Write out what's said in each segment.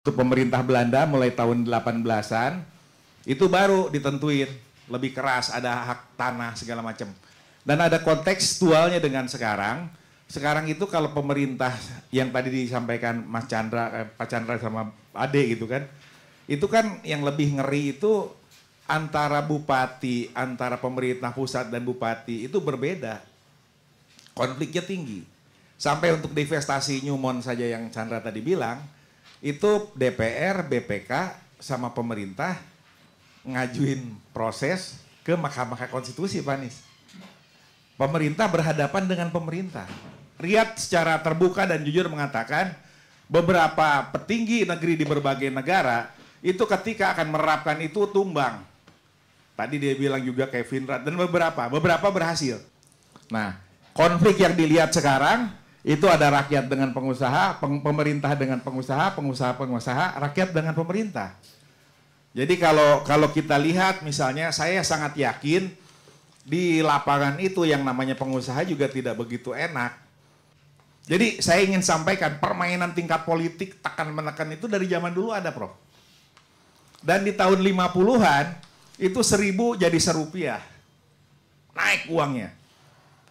Untuk pemerintah Belanda mulai tahun 18-an itu baru ditentuin lebih keras, ada hak tanah segala macam. Dan ada kontekstualnya dengan sekarang. Sekarang itu kalau pemerintah yang tadi disampaikan Mas Chandra, Pak Chandra sama Ade gitu kan, itu kan yang lebih ngeri itu antara bupati, antara pemerintah pusat dan bupati itu berbeda. Konfliknya tinggi. Sampai untuk divestasi Newmont saja yang Chandra tadi bilang, itu DPR, BPK, sama pemerintah ngajuin proses ke Mahkamah Konstitusi, Pak Anies. Pemerintah berhadapan dengan pemerintah. Riyad secara terbuka dan jujur mengatakan beberapa petinggi negeri di berbagai negara itu ketika akan menerapkan itu tumbang. Tadi dia bilang juga Kevin Rudd dan beberapa berhasil. Nah, konflik yang dilihat sekarang itu ada rakyat dengan pengusaha, pemerintah dengan pengusaha, pengusaha, rakyat dengan pemerintah. Jadi kalau kita lihat misalnya, saya sangat yakin di lapangan itu yang namanya pengusaha juga tidak begitu enak. Jadi saya ingin sampaikan permainan tingkat politik tekan-menekan itu dari zaman dulu ada, Prof. Dan di tahun 50-an itu 1000 jadi Rp1. Naik uangnya.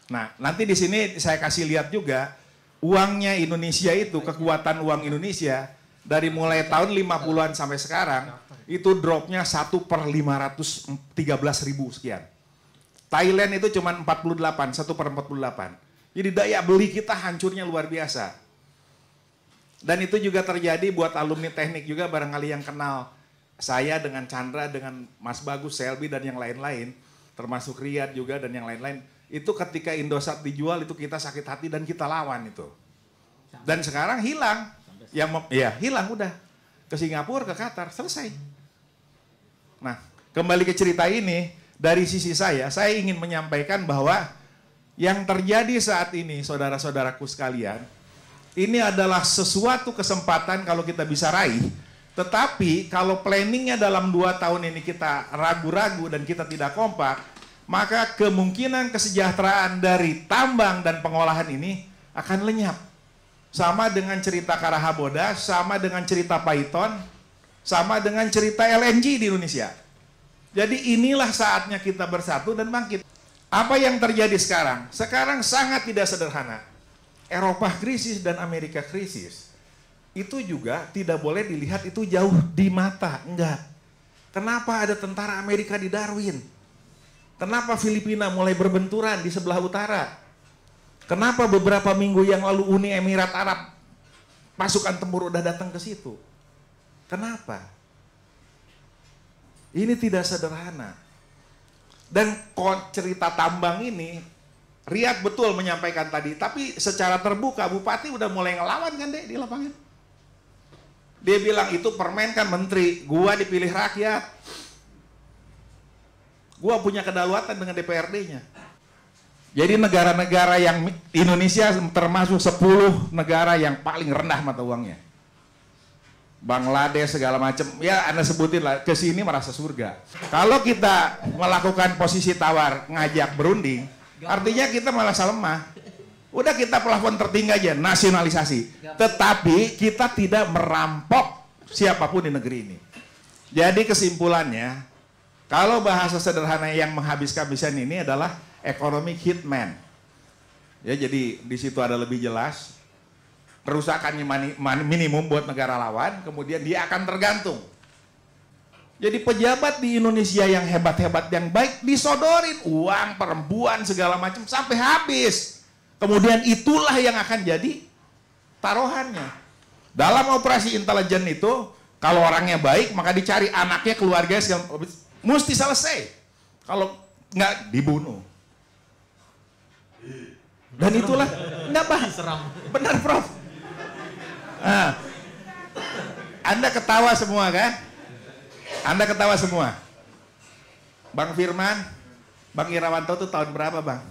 Nah, nanti di sini saya kasih lihat juga uangnya Indonesia itu, kekuatan uang Indonesia dari mulai tahun 50-an sampai sekarang itu dropnya 1/513.000 sekian. Thailand itu cuma 48, 1/48. Jadi daya beli kita hancurnya luar biasa. Dan itu juga terjadi buat alumni teknik juga, barangkali yang kenal saya dengan Chandra, dengan Mas Bagus, Selby dan yang lain-lain, termasuk Riyad juga dan yang lain-lain. Itu ketika Indosat dijual itu kita sakit hati dan kita lawan itu. Dan sekarang hilang. Hilang udah. Ke Singapura, ke Qatar, selesai. Nah, kembali ke cerita ini, dari sisi saya ingin menyampaikan bahwa yang terjadi saat ini, saudara-saudaraku sekalian, ini adalah sesuatu kesempatan kalau kita bisa raih. Tetapi kalau planningnya dalam 2 tahun ini kita ragu-ragu dan kita tidak kompak, maka kemungkinan kesejahteraan dari tambang dan pengolahan ini akan lenyap. Sama dengan cerita Karahaboda, sama dengan cerita Python, sama dengan cerita LNG di Indonesia. Jadi inilah saatnya kita bersatu dan bangkit. Apa yang terjadi sekarang? Sekarang sangat tidak sederhana. Eropa krisis dan Amerika krisis. Itu juga tidak boleh dilihat itu jauh di mata. Enggak. Kenapa ada tentara Amerika di Darwin? Kenapa Filipina mulai berbenturan di sebelah utara? Kenapa beberapa minggu yang lalu Uni Emirat Arab pasukan tempur udah datang ke situ? Kenapa? Ini tidak sederhana. Dan cerita tambang ini, Riyad betul menyampaikan tadi, tapi secara terbuka Bupati udah mulai ngelawan kan deh di lapangan. Dia bilang itu permen kan menteri, gua dipilih rakyat. Gua punya kedaulatan dengan DPRD-nya. Jadi negara-negara yang Indonesia termasuk 10 negara yang paling rendah mata uangnya. Bangladesh segala macam, ya Anda sebutin lah, ke sini merasa surga. Kalau kita melakukan posisi tawar, ngajak berunding, artinya kita malah lemah. Udah kita plafon tertinggi aja, nasionalisasi. Tetapi kita tidak merampok siapapun di negeri ini. Jadi kesimpulannya, kalau bahasa sederhana yang menghabis-habisan ini adalah economic hitman. Ya, jadi di situ ada lebih jelas. Kerusakannya minimum buat negara lawan, kemudian dia akan tergantung. Jadi pejabat di Indonesia yang hebat-hebat, yang baik, disodorin uang, perempuan, segala macam sampai habis. Kemudian itulah yang akan jadi taruhannya. Dalam operasi intelijen itu, kalau orangnya baik, maka dicari anaknya, keluarganya, segala macam. Mesti selesai. Kalau nggak, dibunuh. Dan itulah, nggak Pak, benar Prof. Nah, Anda ketawa semua kan? Anda ketawa semua. Bang Firman, Bang Irawanto itu tahun berapa Bang?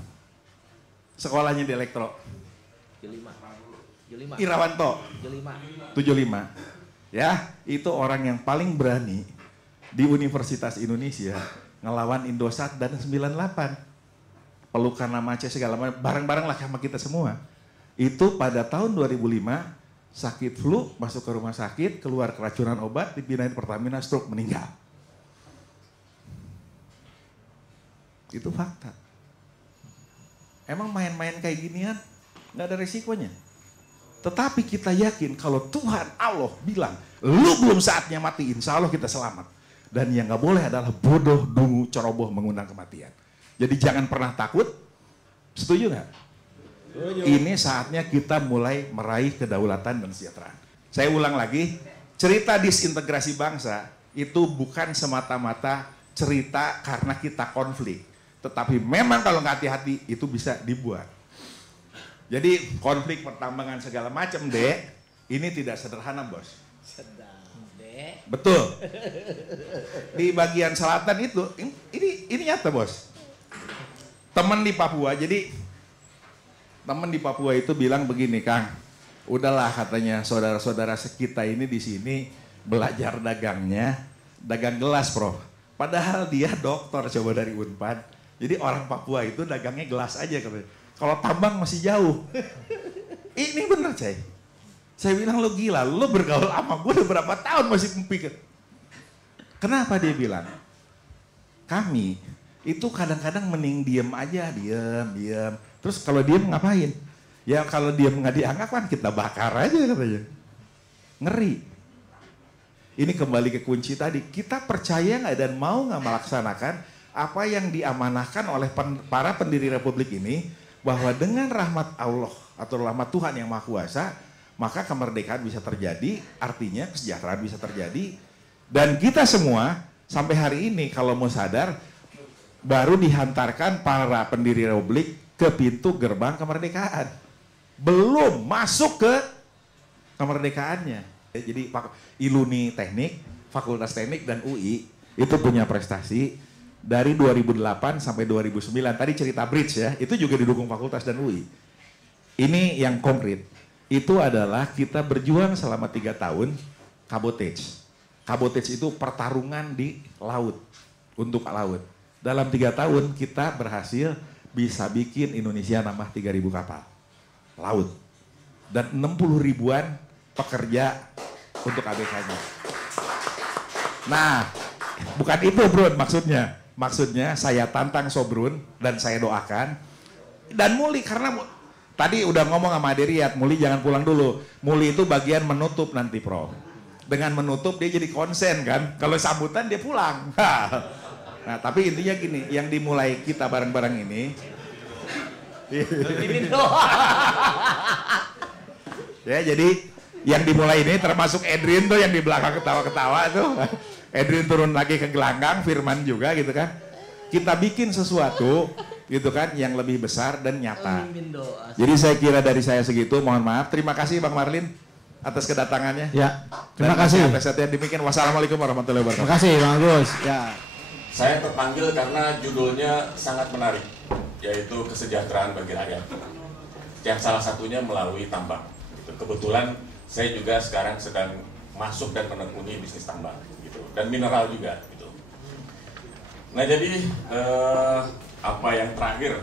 Sekolahnya di Elektro. 75. Irawanto 75. Ya, itu orang yang paling berani di Universitas Indonesia ngelawan Indosat dan 98. Pelukan nama Aceh segala macam, bareng-bareng lah sama kita semua. Itu pada tahun 2005 sakit flu, masuk ke rumah sakit, keluar keracunan obat, dipindahin Pertamina, stroke, meninggal. Itu fakta. Emang main-main kayak ginian nggak ada resikonya. Tetapi kita yakin kalau Tuhan Allah bilang, lu belum saatnya mati, insya Allah kita selamat. Dan yang nggak boleh adalah bodoh, dungu, ceroboh mengundang kematian. Jadi jangan pernah takut. Setuju nggak? Ini saatnya kita mulai meraih kedaulatan dan kesejahteraan. Saya ulang lagi, cerita disintegrasi bangsa itu bukan semata-mata cerita karena kita konflik. Tetapi memang kalau nggak hati-hati itu bisa dibuat. Jadi konflik pertambangan segala macam, Dek, ini tidak sederhana, Bos. Betul. Di bagian selatan itu, ini nyata, Bos. Teman di Papua, jadi teman di Papua itu bilang begini, Kang, udahlah katanya saudara-saudara kita ini di sini belajar dagangnya, dagang gelas, Prof. Padahal dia dokter coba dari Unpad. Jadi orang Papua itu dagangnya gelas aja katanya. Kalau tambang masih jauh. Ini bener, Cai. Saya bilang lo gila, lo bergaul sama gue udah berapa tahun masih mikir. Kenapa dia bilang? Kami itu kadang-kadang mending diem aja, diem. Terus kalau diem ngapain? Ya kalau diem nggak dianggap kan kita bakar aja katanya. Ngeri. Ini kembali ke kunci tadi. Kita percaya nggak dan mau nggak melaksanakan apa yang diamanahkan oleh para pendiri Republik ini, bahwa dengan rahmat Allah atau rahmat Tuhan yang Maha Kuasa, maka kemerdekaan bisa terjadi, artinya kesejahteraan bisa terjadi. Dan kita semua sampai hari ini kalau mau sadar, baru dihantarkan para pendiri Republik ke pintu gerbang kemerdekaan. Belum masuk ke kemerdekaannya. Jadi Iluni Teknik, Fakultas Teknik dan UI itu punya prestasi dari 2008 sampai 2009. Tadi cerita bridge ya, itu juga didukung fakultas dan UI. Ini yang konkret. Itu adalah kita berjuang selama 3 tahun kabotage. Kabotage itu pertarungan di laut, untuk laut. Dalam 3 tahun kita berhasil bisa bikin Indonesia nambah 3.000 kapal laut. Dan 60 ribuan pekerja untuk ABK-nya. Nah, bukan itu bro maksudnya. Maksudnya saya tantang Sobrun dan saya doakan. Dan Muli, karena tadi udah ngomong sama Aderiat, Muli jangan pulang dulu. Muli itu bagian menutup nanti, Prof. Dengan menutup dia jadi konsen kan. Kalau sambutan dia pulang. Nah, tapi intinya gini, yang dimulai kita bareng-bareng ini. Ya, jadi yang dimulai ini termasuk Edrin tuh yang di belakang ketawa-ketawa tuh. Edrin turun lagi ke gelanggang, Firman juga gitu kan. Kita bikin sesuatu gitu kan yang lebih besar dan nyata. Jadi saya kira dari saya segitu, mohon maaf. Terima kasih Bang Marlin atas kedatangannya. Ya, terima kasih. Atas yang demikian. Wassalamualaikum warahmatullahi wabarakatuh. Terima kasih Bang Agus. Ya. Saya terpanggil karena judulnya sangat menarik, yaitu kesejahteraan bagi rakyat. Yang salah satunya melalui tambang. Kebetulan saya juga sekarang sedang masuk dan menekuni bisnis tambang. Dan mineral juga gitu. Nah jadi apa yang terakhir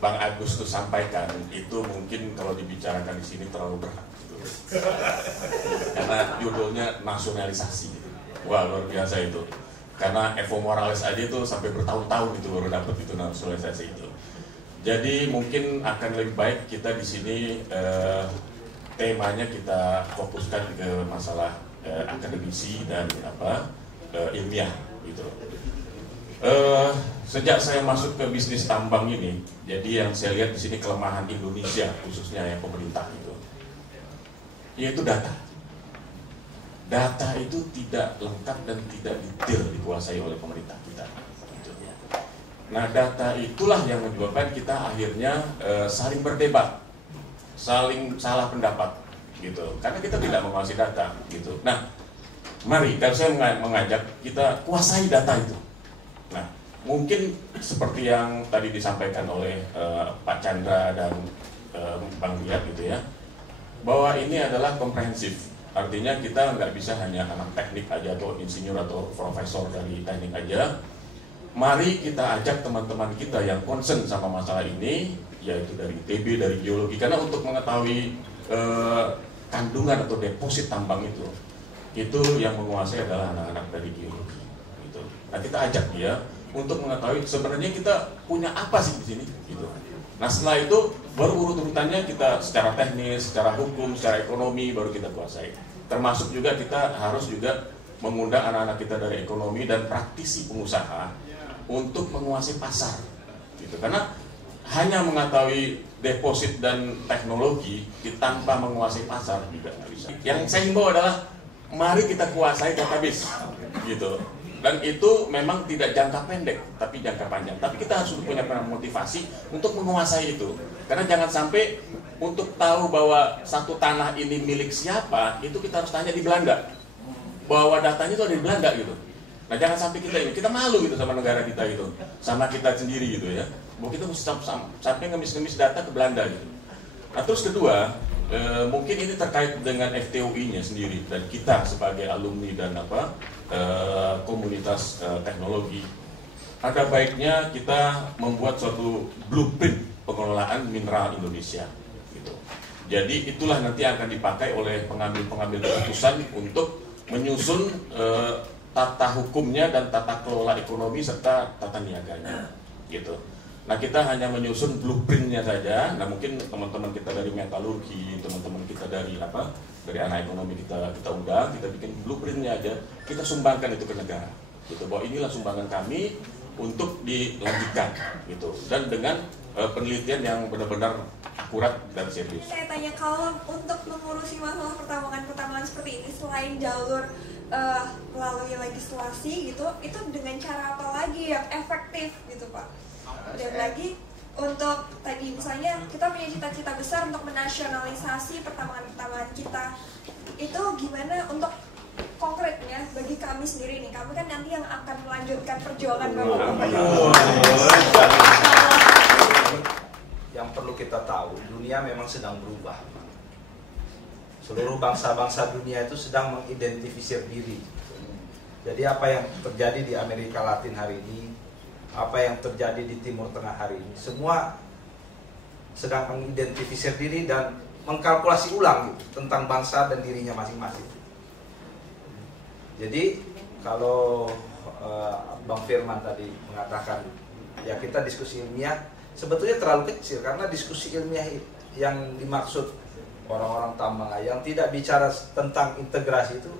Bang Agus tuh sampaikan itu mungkin kalau dibicarakan di sini terlalu berat gitu. Karena judulnya nasionalisasi gitu. Wah luar biasa itu. Karena Evo Morales aja tuh sampai bertahun-tahun itu baru dapat itu nasionalisasi itu. Jadi mungkin akan lebih baik kita di sini temanya kita fokuskan ke masalah akademisi dan ilmiah gitu. Sejak saya masuk ke bisnis tambang ini, jadi yang saya lihat di sini kelemahan Indonesia khususnya yang pemerintah itu, yaitu data. Data itu tidak lengkap dan tidak detail dikuasai oleh pemerintah kita. Gitu. Nah data itulah yang menyebabkan kita akhirnya saling berdebat, saling salah pendapat. Gitu. Karena kita tidak menguasai data gitu. Nah, mari dan saya mengajak kita kuasai data itu. Nah, mungkin seperti yang tadi disampaikan oleh Pak Chandra dan Bang Riyad gitu ya, bahwa ini adalah komprehensif. Artinya kita nggak bisa hanya anak teknik aja atau insinyur atau profesor dari teknik aja. Mari kita ajak teman-teman kita yang concern sama masalah ini, yaitu dari ITB, dari geologi, karena untuk mengetahui kandungan atau deposit tambang itu yang menguasai adalah anak-anak dari geologi. Gitu. Nah kita ajak dia untuk mengetahui sebenarnya kita punya apa sih di sini. Gitu. Nah setelah itu baru urut-urutannya kita secara teknis, secara hukum, secara ekonomi baru kita kuasai. Termasuk juga kita harus juga mengundang anak-anak kita dari ekonomi dan praktisi pengusaha untuk menguasai pasar. Gitu. Karena hanya mengetahui deposit dan teknologi tanpa menguasai pasar juga nggak bisa. Yang saya himbau adalah mari kita kuasai database, gitu. Dan itu memang tidak jangka pendek, tapi jangka panjang. Tapi kita harus punya motivasi untuk menguasai itu. Karena jangan sampai untuk tahu bahwa satu tanah ini milik siapa, itu kita harus tanya di Belanda. Bahwa datanya itu ada di Belanda gitu. Nah jangan sampai kita malu gitu sama negara kita itu, sama kita sendiri gitu ya. Bahwa kita mesti sampai ngemis-ngemis data ke Belanda gitu. Nah terus kedua, mungkin ini terkait dengan FTUI-nya sendiri dan kita sebagai alumni dan komunitas teknologi. Ada baiknya kita membuat suatu blueprint pengelolaan mineral Indonesia. Gitu. Jadi itulah nanti akan dipakai oleh pengambil keputusan untuk menyusun tata hukumnya dan tata kelola ekonomi serta tata niaganya, gitu. Nah kita hanya menyusun blueprintnya saja. Nah mungkin teman-teman kita dari metalurgi, teman-teman kita dari anak ekonomi kita undang, kita bikin blueprintnya aja, kita sumbangkan itu ke negara, gitu. Bahwa inilah sumbangan kami untuk dilanjutkan, gitu. Dan dengan penelitian yang benar-benar akurat dan serius. Saya tanya, kalau untuk mengurusi masalah pertambangan seperti ini, selain jalur melalui legislasi gitu, itu dengan cara apa lagi yang efektif gitu Pak? Dan lagi untuk tadi misalnya kita punya cita-cita besar untuk menasionalisasi pertambangan kita, itu gimana untuk konkretnya bagi kami sendiri nih? Kami kan nanti yang akan melanjutkan perjuangan Bapak-Bapak. Yang perlu kita tahu, dunia memang sedang berubah. Seluruh bangsa-bangsa dunia itu sedang mengidentifikasi diri. Jadi apa yang terjadi di Amerika Latin hari ini, apa yang terjadi di Timur Tengah hari ini, semua sedang mengidentifikasi diri dan mengkalkulasi ulang gitu, tentang bangsa dan dirinya masing-masing. Jadi kalau Bang Firman tadi mengatakan ya kita diskusi ilmiah, sebetulnya terlalu kecil karena diskusi ilmiah yang dimaksud orang-orang tambang yang tidak bicara tentang integrasi itu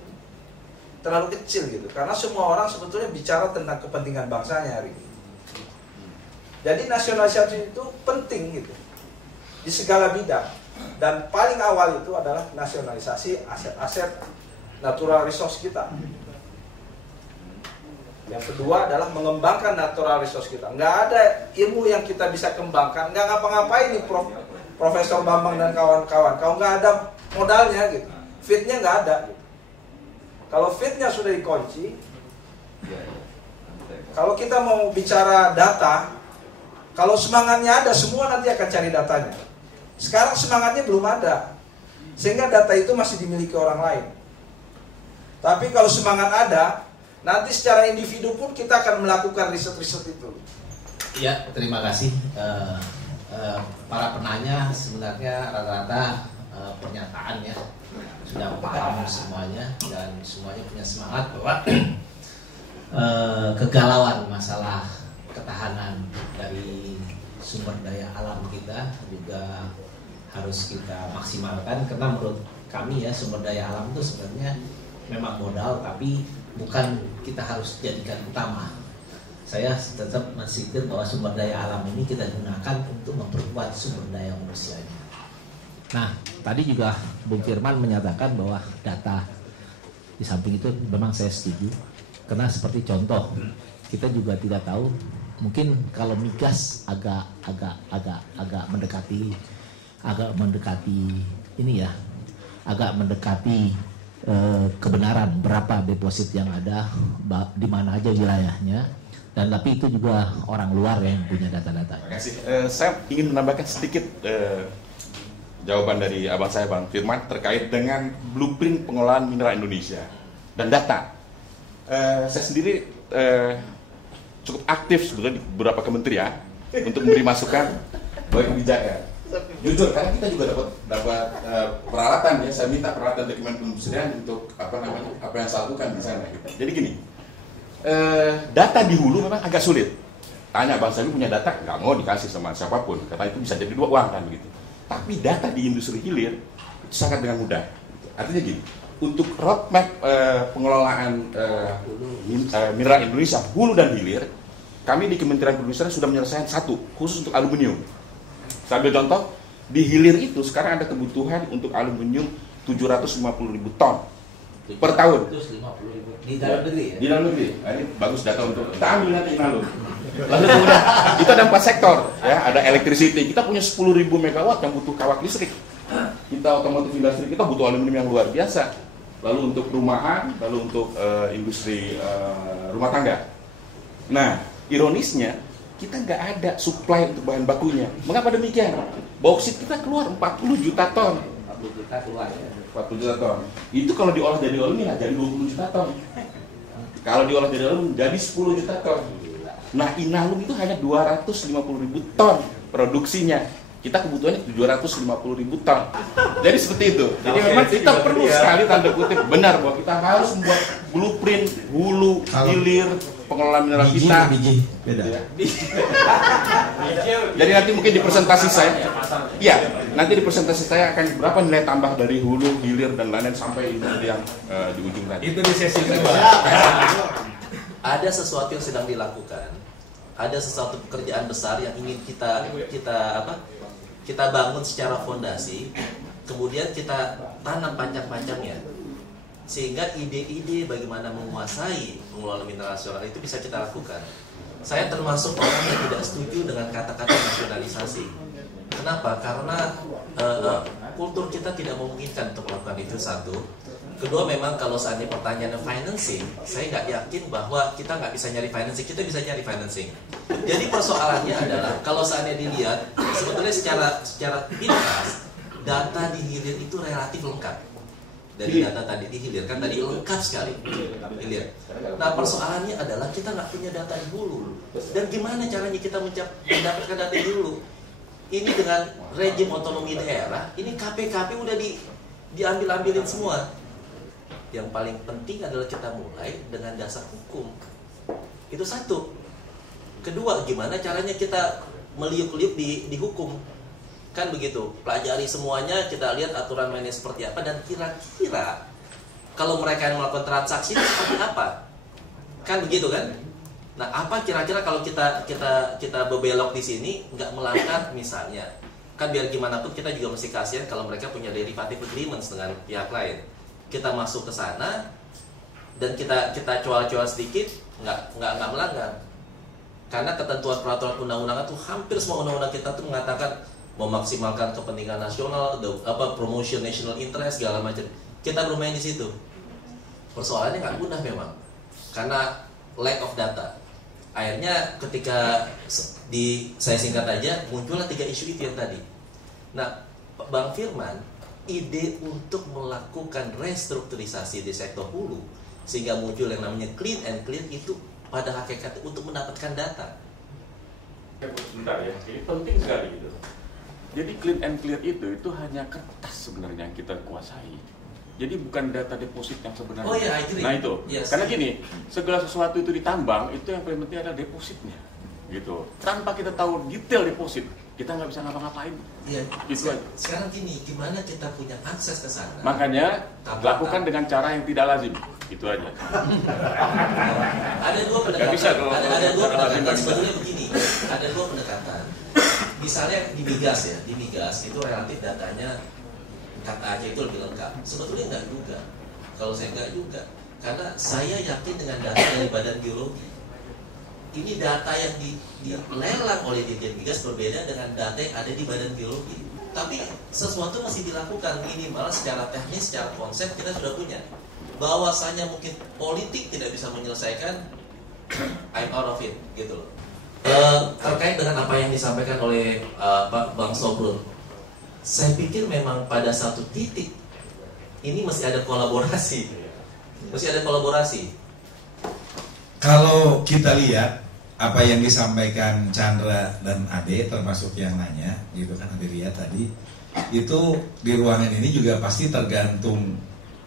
terlalu kecil gitu, karena semua orang sebetulnya bicara tentang kepentingan bangsanya hari ini. Jadi nasionalisasi itu penting gitu di segala bidang, dan paling awal itu adalah nasionalisasi aset-aset natural resource kita. Yang kedua adalah mengembangkan natural resource kita. Nggak ada ilmu yang kita bisa kembangkan, nggak ngapa-ngapain nih Profesor Bambang dan kawan-kawan. Kalau nggak ada modalnya gitu, fitnya nggak ada. Gitu. Kalau fitnya sudah dikunci, kalau kita mau bicara data, kalau semangatnya ada, semua nanti akan cari datanya. Sekarang semangatnya belum ada, sehingga data itu masih dimiliki orang lain. Tapi kalau semangat ada, nanti secara individu pun kita akan melakukan riset-riset itu. Ya, terima kasih. Para penanya sebenarnya rata-rata pernyataan ya sudah paham semuanya dan semuanya punya semangat bahwa kegalauan masalah ketahanan dari sumber daya alam kita juga harus kita maksimalkan, karena menurut kami ya sumber daya alam itu sebenarnya memang modal tapi bukan kita harus jadikan utama. Saya tetap mensitir bahwa sumber daya alam ini kita gunakan untuk memperkuat sumber daya manusianya. Nah, tadi juga Bung Firman menyatakan bahwa data di samping itu memang saya setuju. Karena seperti contoh, kita juga tidak tahu, mungkin kalau migas agak mendekati ini ya, agak mendekati kebenaran berapa deposit yang ada, di mana aja wilayahnya. Dan tapi itu juga orang luar yang punya data-data. Terima kasih. Saya ingin menambahkan sedikit jawaban dari abang saya Bang Firman terkait dengan blueprint pengelolaan mineral Indonesia dan data. Saya sendiri cukup aktif sebetulnya di beberapa kementerian untuk memberi masukan bagi kebijakan. jujur karena kita juga dapat peralatan ya. Saya minta peralatan dokumen perindustrian untuk apa yang saya lakukan di sana. Gitu. Jadi gini, data di hulu memang agak sulit. Tanya Bang Sami punya data, nggak mau dikasih sama siapapun, karena itu bisa jadi dua uang kan begitu. Tapi data di industri hilir itu sangat dengan mudah. Artinya gini, untuk roadmap pengelolaan mineral Indonesia hulu dan hilir, kami di Kementerian Perindustrian sudah menyelesaikan satu khusus untuk aluminium. Saya ambil contoh, di hilir itu sekarang ada kebutuhan untuk aluminium 750.000 ton per tahun. 750.000 di dalam negeri ya? Di dalam negeri. Nah, ini bagus data untuk kita ambil nanti alum. Lalu kemudian itu ada 4 sektor ya, ada electricity. Kita punya 10.000 megawatt yang butuh kawat listrik. Kita otomotif industri kita butuh aluminium yang luar biasa. Lalu untuk rumahan, lalu untuk industri rumah tangga. Nah, ironisnya kita nggak ada supply untuk bahan bakunya. Mengapa demikian? Bauksit kita keluar 40 juta ton. 40 juta keluar ya. 40 juta ton. Itu kalau diolah jadi aluminium jadi 20 juta ton. Kalau diolah jadi aluminium jadi 10 juta ton. Nah, Inalum itu hanya 250.000 ton produksinya. Kita kebutuhannya 750.000 ton. Jadi seperti itu. Jadi memang kita perlu sekali tanda kutip benar bahwa kita harus membuat blueprint hulu, hilir, pengelolaan mineral kita. Beda. Jadi nanti mungkin di presentasi saya, ya nanti di presentasi saya akan berapa nilai tambah dari hulu, hilir dan lain-lain sampai yang di ujung tadi. Itu di sesi kedua. Ada sesuatu yang sedang dilakukan, ada sesuatu pekerjaan besar yang ingin kita bangun secara fondasi, kemudian kita tanam panjang-panjangnya, sehingga ide-ide bagaimana menguasai pengelolaan mineral nasional itu bisa kita lakukan. Saya termasuk orang yang tidak setuju dengan kata-kata nasionalisasi. Kenapa? Karena kultur kita tidak memungkinkan untuk melakukan itu, satu. Kedua, memang kalau seandainya pertanyaannya financing, saya nggak yakin bahwa kita nggak bisa nyari financing. Kita bisa nyari financing. Jadi persoalannya adalah kalau seandainya dilihat, sebetulnya secara pintas, data di hilir itu relatif lengkap. Dari data tadi di hilir, kan tadi lengkap sekali hilir. Nah, persoalannya adalah kita nggak punya data di hulu. Dan gimana caranya kita mendapatkan data di hulu? Ini dengan rejim otonomi daerah, ini KPKP udah diambil-ambilin semua. Yang paling penting adalah kita mulai dengan dasar hukum. Itu satu. Kedua, gimana caranya kita meliuk-liuk di hukum. Kan begitu, pelajari semuanya, kita lihat aturan mainnya seperti apa, dan kira-kira kalau mereka yang melakukan transaksi itu seperti apa. Kan begitu kan? Nah, apa kira-kira kalau kita berbelok di sini, nggak melanggar misalnya. Kan biar gimana pun kita juga mesti kasihan kalau mereka punya derivative agreements dengan pihak lain. Kita masuk ke sana dan kita coal-coal sedikit, nggak melanggar. Karena ketentuan peraturan undang-undangan tuh hampir semua undang-undang kita tuh mengatakan memaksimalkan kepentingan nasional, promotion national interest segala macam. Kita bermain di situ. Persoalannya nggak mudah memang, karena lack of data. Akhirnya ketika saya singkat aja, muncullah 3 isu itu yang tadi. Nah, Bang Firman, ide untuk melakukan restrukturisasi di sektor hulu sehingga muncul yang namanya clean and clear itu pada hakikatnya untuk mendapatkan data. Sebentar ya, ini penting sekali gitu. Jadi clean and clear itu hanya kertas sebenarnya yang kita kuasai. Jadi bukan data deposit yang sebenarnya. Oh iya, agree. Nah itu, yes. Karena gini, segala sesuatu itu ditambang, itu yang paling penting adalah depositnya, gitu. Tanpa kita tahu detail deposit, kita nggak bisa ngapa-ngapain. Iya. Gitu aja. Sekarang gini, gimana kita punya akses ke sana? Makanya lakukan dengan cara yang tidak lazim, itu aja. Ada dua pendekatan. Ada dua pendekatan. Sebetulnya begini, ada dua pendekatan. Misalnya di migas ya, di migas itu relatif datanya kata aja itu lebih lengkap. Sebetulnya enggak juga. Kalau saya enggak juga, karena saya yakin dengan data dari Badan Geologi. Ini data yang dilelang oleh Dirjen Migas berbeda dengan data yang ada di Badan Geologi. Tapi sesuatu masih dilakukan, minimal secara teknis, secara konsep kita sudah punya. Bahwasanya mungkin politik tidak bisa menyelesaikan, I'm out of it, gitu loh. Terkait dengan apa yang disampaikan oleh Pak Bang Sobrun, saya pikir memang pada satu titik ini mesti ada kolaborasi. Kalau kita lihat apa yang disampaikan Chandra dan Ade, termasuk yang nanya gitu kan, Ade Ria tadi, itu di ruangan ini juga pasti tergantung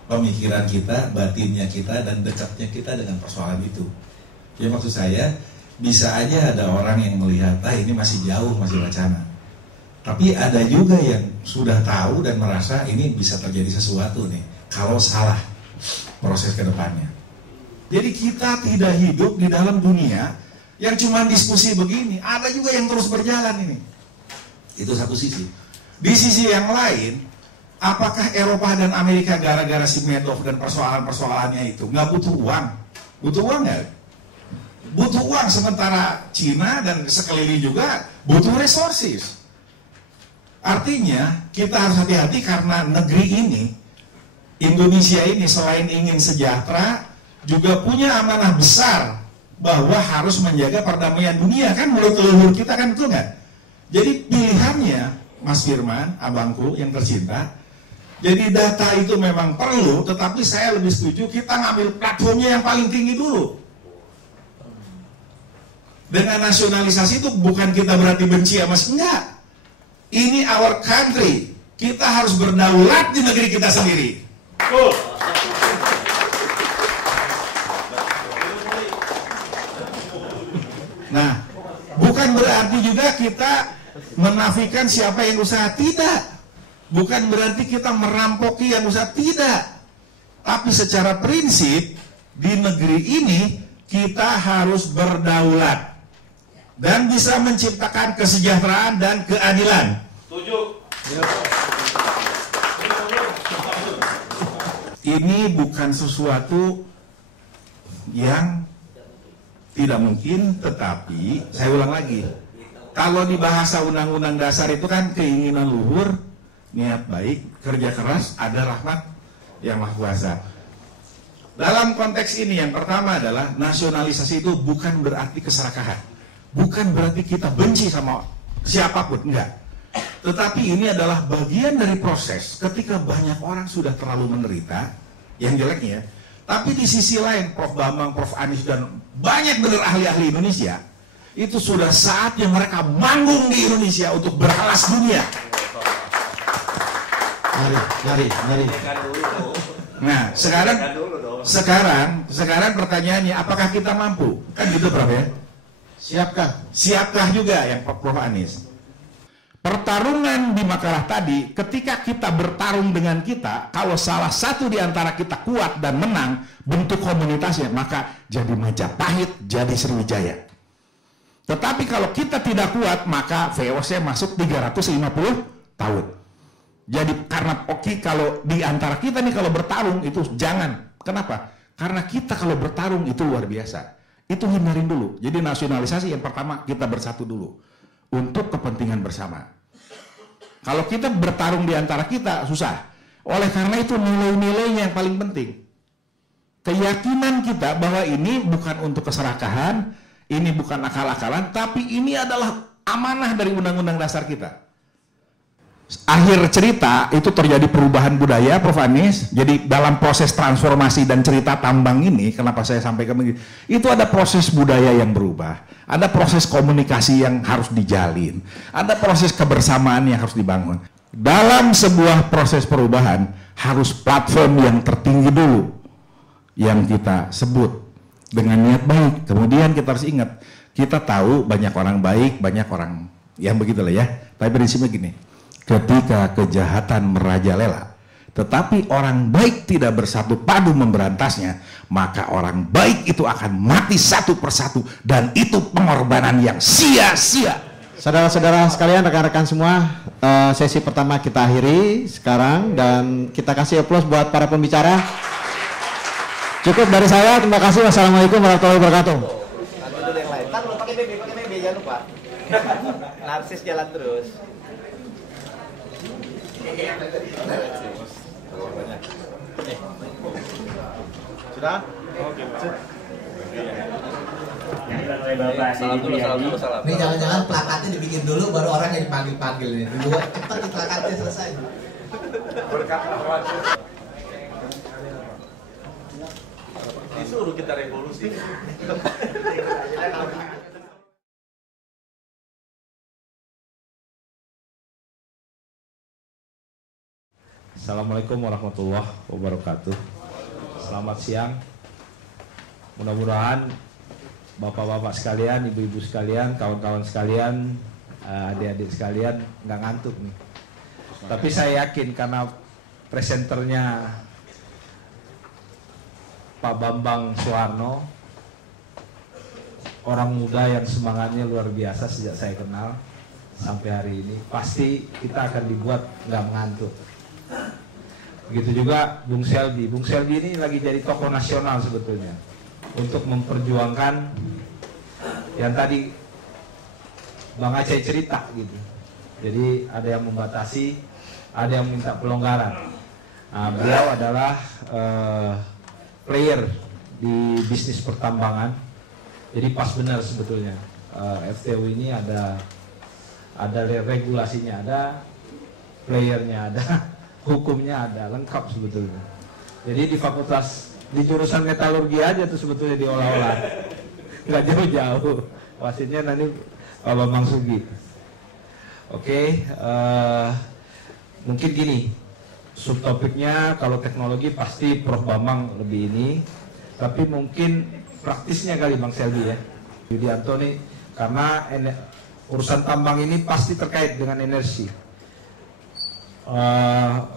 pemikiran kita, batinnya kita, dan dekatnya kita dengan persoalan itu. Ya maksud saya, bisa aja ada orang yang melihat, ini masih jauh, masih wacana. Tapi ada juga yang sudah tahu dan merasa ini bisa terjadi sesuatu nih, kalau salah proses ke depannya. Jadi kita tidak hidup di dalam dunia yang cuma diskusi begini, ada juga yang terus berjalan ini. Itu satu sisi. Di sisi yang lain, apakah Eropa dan Amerika gara-gara si Madoff dan persoalan-persoalannya itu nggak butuh uang? Butuh uang nggak? Butuh uang, sementara Cina dan sekeliling juga butuh resources. Artinya kita harus hati-hati karena negeri ini, Indonesia ini selain ingin sejahtera, juga punya amanah besar bahwa harus menjaga perdamaian dunia, kan mulut leluhur kita kan, itu nggak? Jadi pilihannya, Mas Firman, abangku yang tercinta, jadi data itu memang perlu, tetapi saya lebih setuju kita ngambil platformnya yang paling tinggi dulu. Dengan nasionalisasi itu bukan kita berarti benci sama, enggak. Ini our country, kita harus berdaulat di negeri kita sendiri. Nah, bukan berarti juga kita menafikan siapa yang usaha, tidak. Bukan berarti kita merampoki yang usaha, tidak. Tapi secara prinsip di negeri ini kita harus berdaulat dan bisa menciptakan kesejahteraan dan keadilan. Setuju. Ini bukan sesuatu yang tidak mungkin, tetapi saya ulang lagi, kalau di bahasa Undang-Undang Dasar itu kan keinginan luhur, niat baik, kerja keras, ada rahmat yang Maha Kuasa. Dalam konteks ini yang pertama adalah nasionalisasi itu bukan berarti keserakahan, bukan berarti kita benci sama siapapun, enggak. Tetapi ini adalah bagian dari proses ketika banyak orang sudah terlalu menderita, yang jeleknya. Tapi di sisi lain, Prof. Bambang, Prof. Anies, dan banyak benar ahli-ahli Indonesia, itu sudah saatnya mereka manggung di Indonesia untuk beralas dunia. Mari. Nah, sekarang pertanyaannya, apakah kita mampu? Kan gitu, Prof. ya? Siapkah juga yang Prof. Anies? Pertarungan di makalah tadi, ketika kita bertarung dengan kita, kalau salah satu di antara kita kuat dan menang, bentuk komunitasnya, maka jadi Majapahit, jadi Sriwijaya. Tetapi kalau kita tidak kuat, maka VOC masuk 350 tahun. Jadi karena kalau di antara kita nih kalau bertarung itu jangan. Kenapa? Karena kita kalau bertarung itu luar biasa. Itu hindarin dulu. Jadi nasionalisasi yang pertama kita bersatu dulu untuk kepentingan bersama. Kalau kita bertarung di antara kita susah. Oleh karena itu nilai-nilainya yang paling penting. Keyakinan kita bahwa ini bukan untuk keserakahan, ini bukan akal-akalan, tapi ini adalah amanah dari Undang-Undang Dasar kita. Akhir cerita itu terjadi perubahan budaya, Prof. Anies. Jadi dalam proses transformasi dan cerita tambang ini, kenapa saya sampaikan begini, itu ada proses budaya yang berubah, ada proses komunikasi yang harus dijalin, ada proses kebersamaan yang harus dibangun. Dalam sebuah proses perubahan harus platform yang tertinggi dulu yang kita sebut dengan niat baik. Kemudian kita harus ingat, kita tahu banyak orang baik, banyak orang yang begitulah ya. Tapi prinsipnya gini, ketika kejahatan merajalela, tetapi orang baik tidak bersatu padu memberantasnya, maka orang baik itu akan mati satu persatu, dan itu pengorbanan yang sia-sia. Saudara-saudara sekalian, rekan-rekan semua, sesi pertama kita akhiri sekarang, dan kita kasih aplaus buat para pembicara. Cukup dari saya, terima kasih. Wassalamualaikum warahmatullahi wabarakatuh. Yang lain, kan lu pakai BB jangan lupa. Narsis jalan terus. Sudah? Salam dulu. Ini jangan-jangan plakatnya dibikin dulu baru orang yang dipanggil-panggil nih. Dulu cepat di plakatnya selesai. Disuruh kita revolusi. Assalamualaikum warahmatullahi wabarakatuh. Selamat siang. Mudah-mudahan bapak-bapak sekalian, ibu-ibu sekalian, kawan-kawan sekalian, adik-adik sekalian nggak ngantuk nih. Tapi saya yakin karena presenternya Pak Bambang Suwarno, orang muda yang semangatnya luar biasa sejak saya kenal sampai hari ini, pasti kita akan dibuat nggak mengantuk. Begitu juga Bung Selby. Bung Selby ini lagi jadi tokoh nasional sebetulnya untuk memperjuangkan yang tadi Bang Aceh cerita gitu. Jadi ada yang membatasi, ada yang minta pelonggaran. Nah, beliau adalah player di bisnis pertambangan. Jadi pas benar sebetulnya FTU ini ada regulasinya, ada playernya, ada hukumnya, ada lengkap sebetulnya. Jadi di jurusan metalurgi aja tuh sebetulnya diolah-olah, nggak jauh-jauh. Wasitnya nanti Pak Bambang Sugi. Oke, mungkin gini subtopiknya, kalau teknologi pasti Prof Bambang lebih ini, tapi mungkin praktisnya kali Bang Selby ya, Yudianto nih, karena urusan tambang ini pasti terkait dengan energi.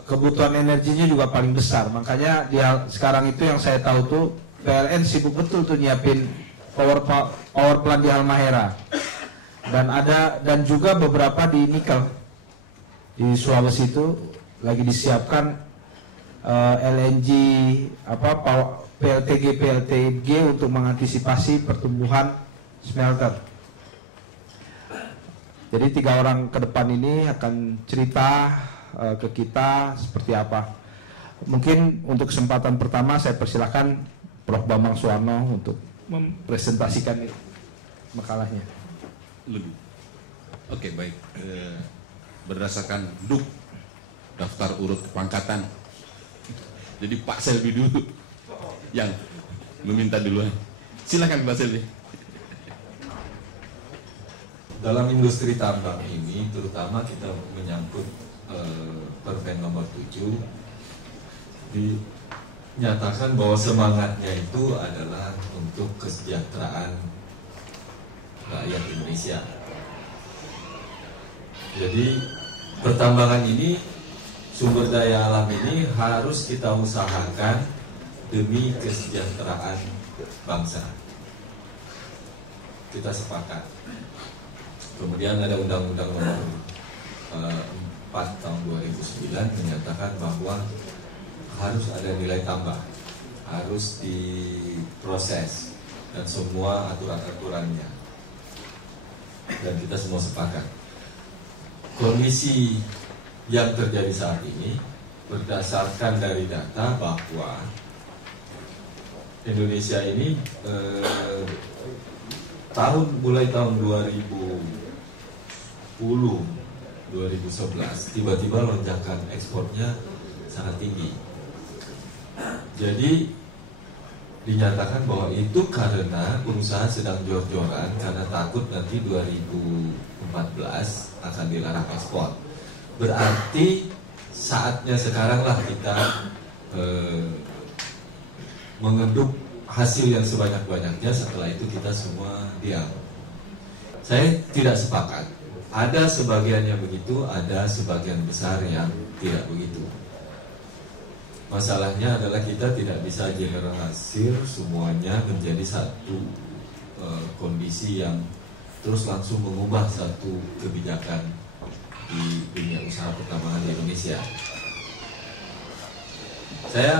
Kebutuhan energinya juga paling besar, makanya sekarang itu yang saya tahu tuh PLN sibuk betul tuh nyiapin power plant di Halmahera, dan juga beberapa di nikel di Sulawesi itu lagi disiapkan LNG PLTG untuk mengantisipasi pertumbuhan smelter. Jadi 3 orang ke depan ini akan cerita ke kita seperti apa. Mungkin untuk kesempatan pertama saya persilakan Prof Bambang Suwarno untuk mempresentasikan makalahnya. Oke, baik. Berdasarkan DUK, daftar urut kepangkatan. Jadi Pak Selby dulu yang meminta duluan. Silakan Pak Selby. Dalam industri tambang ini, terutama kita menyangkut Permen nomor 7, dinyatakan bahwa semangatnya itu adalah untuk kesejahteraan rakyat Indonesia. Jadi pertambangan ini, sumber daya alam ini harus kita usahakan demi kesejahteraan bangsa. Kita sepakat. Kemudian ada Undang-Undang nomor 4 tahun 2009 menyatakan bahwa harus ada nilai tambah, harus diproses, dan semua aturan-aturannya. Dan kita semua sepakat. Kondisi yang terjadi saat ini berdasarkan dari data bahwa Indonesia ini mulai tahun 2011 tiba-tiba lonjakan ekspornya sangat tinggi. Jadi dinyatakan bahwa itu karena perusahaan sedang jor-joran karena takut nanti 2014 akan dilarang ekspor. Berarti saatnya sekarang lah kita mengenduk hasil yang sebanyak-banyaknya, setelah itu kita semua diam. Saya tidak sepakat. Ada sebagian yang begitu, ada sebagian besar yang tidak begitu. Masalahnya adalah kita tidak bisa generalisir semuanya menjadi satu kondisi yang terus langsung mengubah satu kebijakan di dunia usaha pertambangan di Indonesia. Saya